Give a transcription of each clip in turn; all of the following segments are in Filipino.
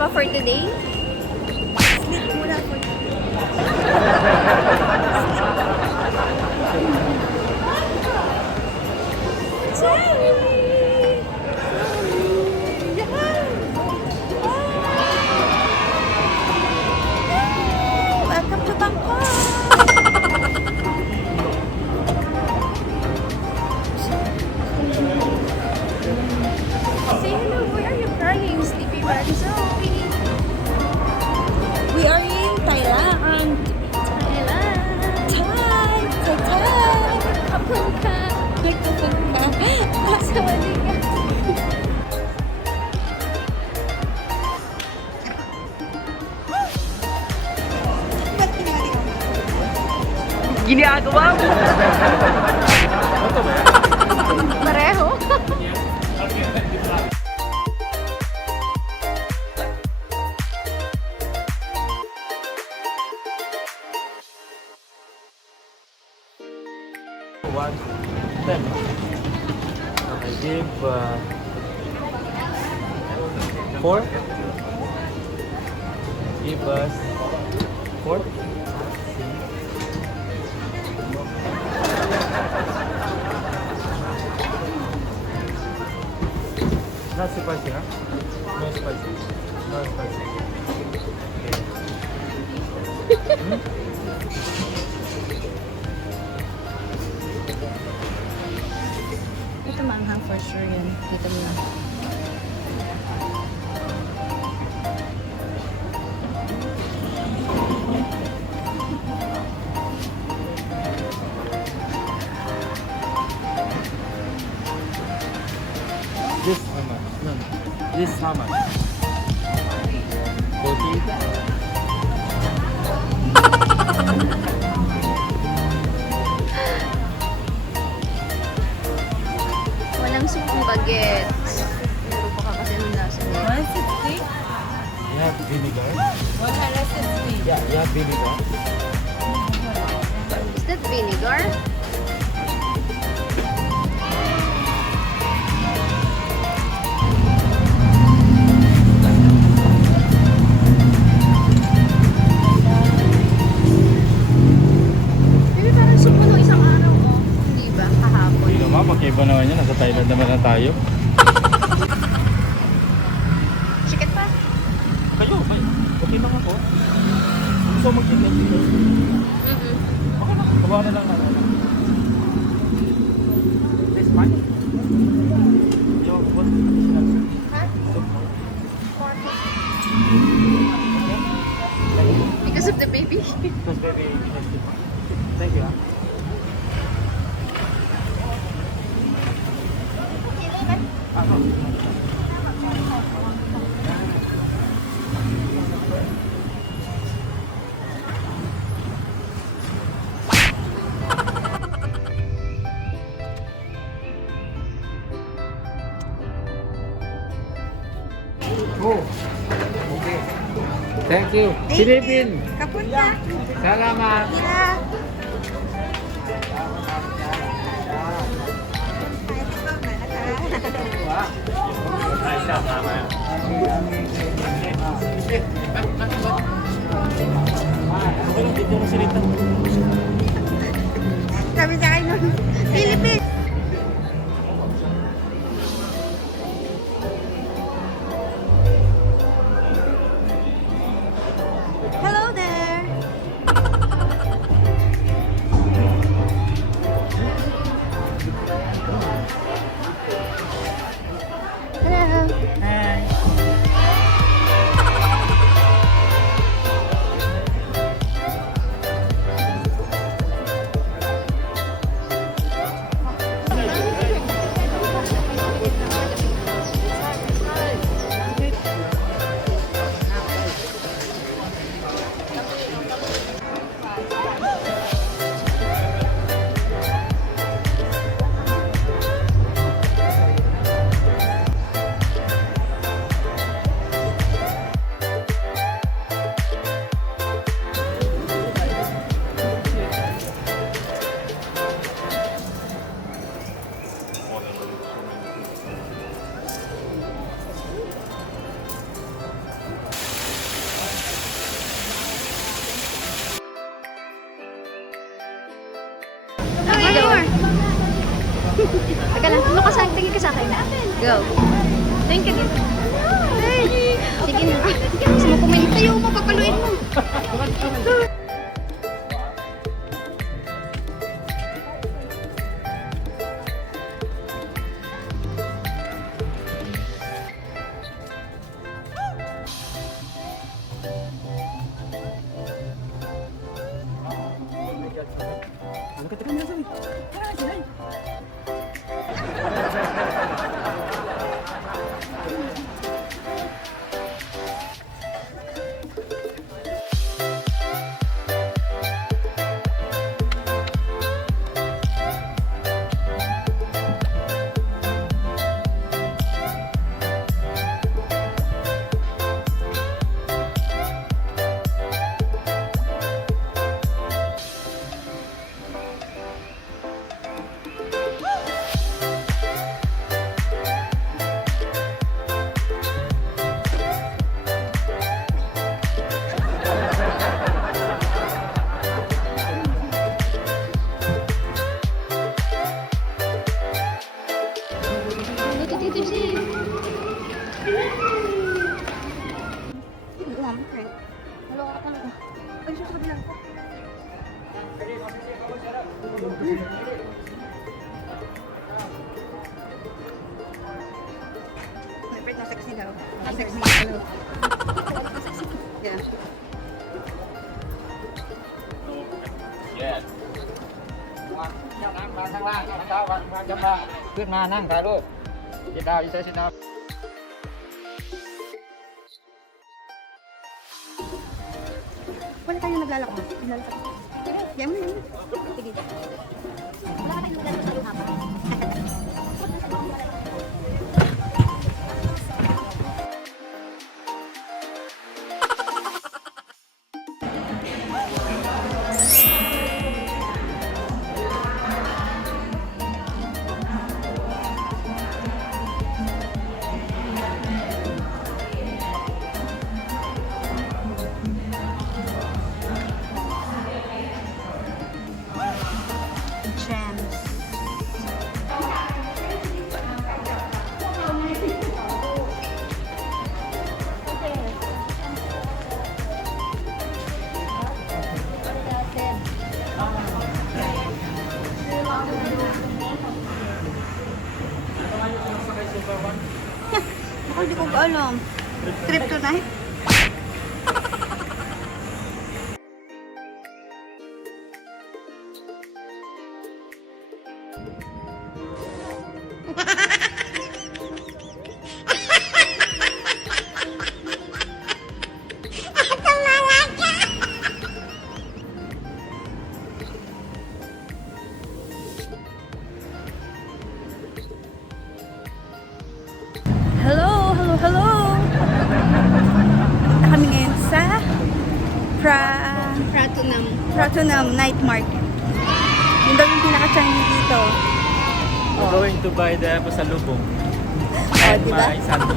pa for today? Sleep muna for today. Welcome to Bangkok! Say hello, why are you crying, Sleepy Ranzo? We are in Thailand. Thailand. Thai. Kapunka. Kapunka. Sawadee ka. Ginagawa mo? Pareho? One, 10. I give 4. Give us 4. Not spicy, huh? No spicy. No spicy. Okay. Ito maanghang for sure yan. Dito mo na. This how much? No, no. This how much? 40. Walang supong bagets. Meron pa ka kasi nung nasa niya. 160? You have vinegar? 160. Yeah, you have vinegar. Is that vinegar? Pero parang supo nung isang araw mo. Hindi ba? Kahapon. Hindi naman, magkaiba naman yun. Nasa Thailand naman na tayo. Chicken pa? Kayo, okay lang ako. Gusto mo mag-chicken? Okay lang, tabahan na lang natin. This fine? Yo, what additional? Ha? Soup? Because of the baby? Because baby, thank you. Oh, okay. Thank you. Philippine. Kapunta. Salamat. Yeah. Okay lang, dito na silita. Sabi sa akin nun, Philippines. Hello there. Hello. more. Teka lang, tingin ka sa akin. Go. Tingin ka dito. Hey. Sige na. Gusto mo kumain tayo, mapapaluin mo. Ano ka teka nasa? Dito siya. Halo ka talaga. Ay, siya sa kabilang ko. My friend, sexy daw. Sexy. Hello. Yeah. Yes. มาข้างล่างข้างล่างมาจะมาขึ้นมานั่งถ่ายรูปsit down you say sit down Wala tayong naglalakad. Naglalakad. Yan mo yun. Sige. Wala ka tayong naglalakad sa luha pa. Ako hindi ko alam. Trip tonight. Hello! Kami ngayon sa Pratunam Night Market. Yun daw yung pinaka-Chinese dito. We're going to buy the pasalubong. Oh, diba? My sando.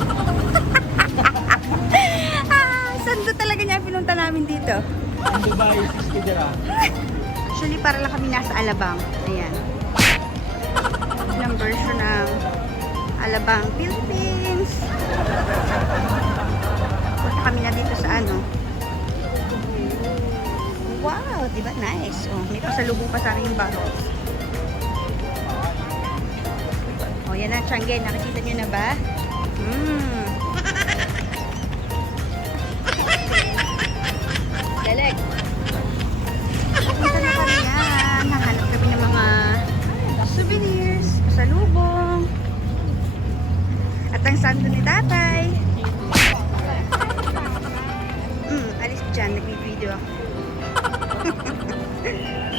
Sando talaga niya ang pinunta namin dito. In Dubai, 60 dirham. Actually, para lang kami nasa Alabang. Ayan. Yung version ng Alabang, Philippines. Punta kami na dito sa ano. Wow, diba? Nice. Oh, may pasalubong pa sa akin yung bottles. Oh, yan ang Tiangge. Nakikita nyo na ba? Dalag. Punta na kami yan. Nahanap kami ng mga souvenirs, pasalubong. At ang sando ni tatay. Alis dyan. Nag-video ako.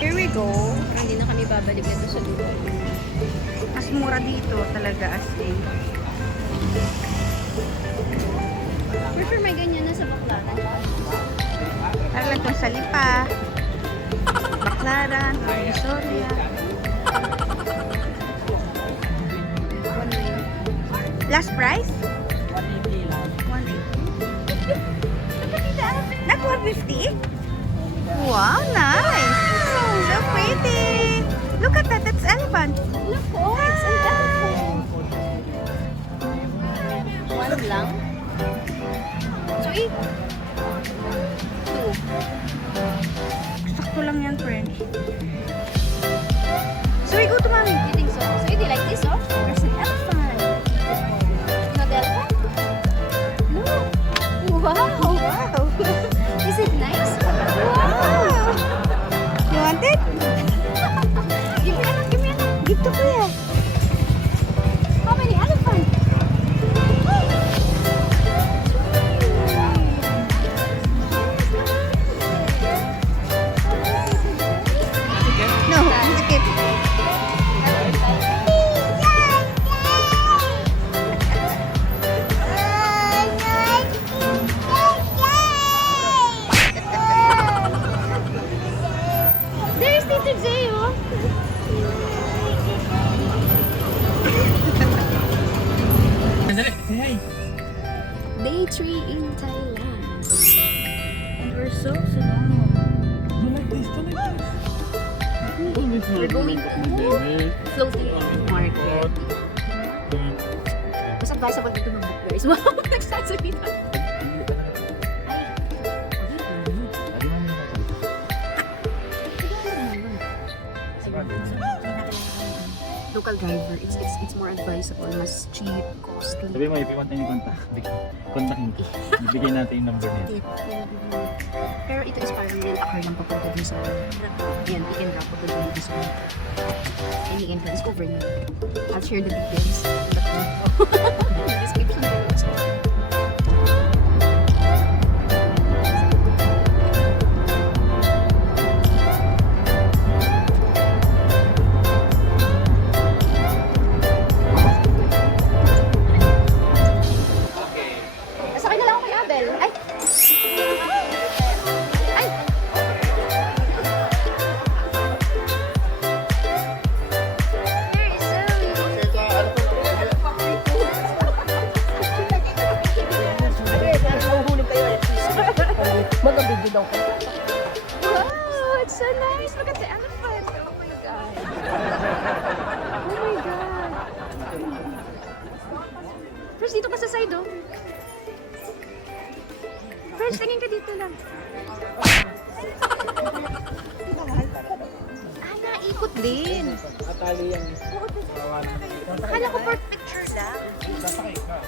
Here we go. Hindi na kami babalik dito sa lugar. Mas mura dito talaga as in. For sure may ganyan na sa Baclaran. Para lang itong Salipa, Baclaran, Visoria. Last price? 180 lang. 180. Not 150? Wow, nice! So pretty! Look at that, that's wanted? Give me anak, give me anak. Give to kuya. How many elephant? No, it's a kid. There's Tito Jay, oh. Day 3 in Thailand. And we're so slow. We're going to floating market. Mas advisable dito mag-book, guys. Wow, nagsasalita. Local driver, it's more advisable, mas cheap, costly. Sabi mo, if you want any contact, kontakin ko. Ibigay natin yung number niya. Pero ito is parang rent-a-car lang papunta dun sa... Yan, you can drop papunta dun sa... Any entrance over na. I'll share the details. In the description below. Sakay na lang ako kay Abel. Ay! Ay! Very sorry. Mag-abigyo daw ko. Wow, it's so nice. Look at the elephant. Oh my god. Oh my god. First, dito ka sa side, oh. First, tingin ka dito lang. Ah, naikot din. Katali yan. Akala ko for picture lang. Sasakay ka.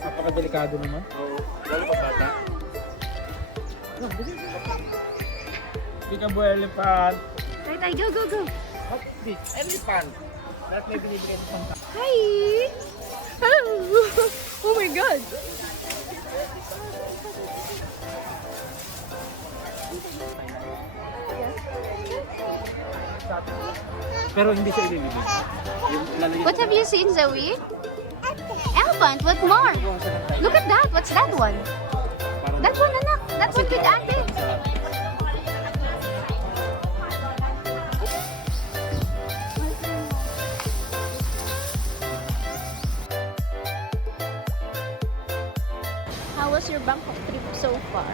Napakadelikado naman. Oo. Lalo pa bata. Hindi ka buhay elephant. Tay, go, go, go. What is this? Elephant. Lahat may binibigay ng pangka. Hi! Oh my god. Pero hindi siya ililibig. Yung lalagyan What have you seen, Zoe? Elephant, what more? Look at that. What's that one? parang That one, anak. That one with ate. How was your Bangkok trip so far?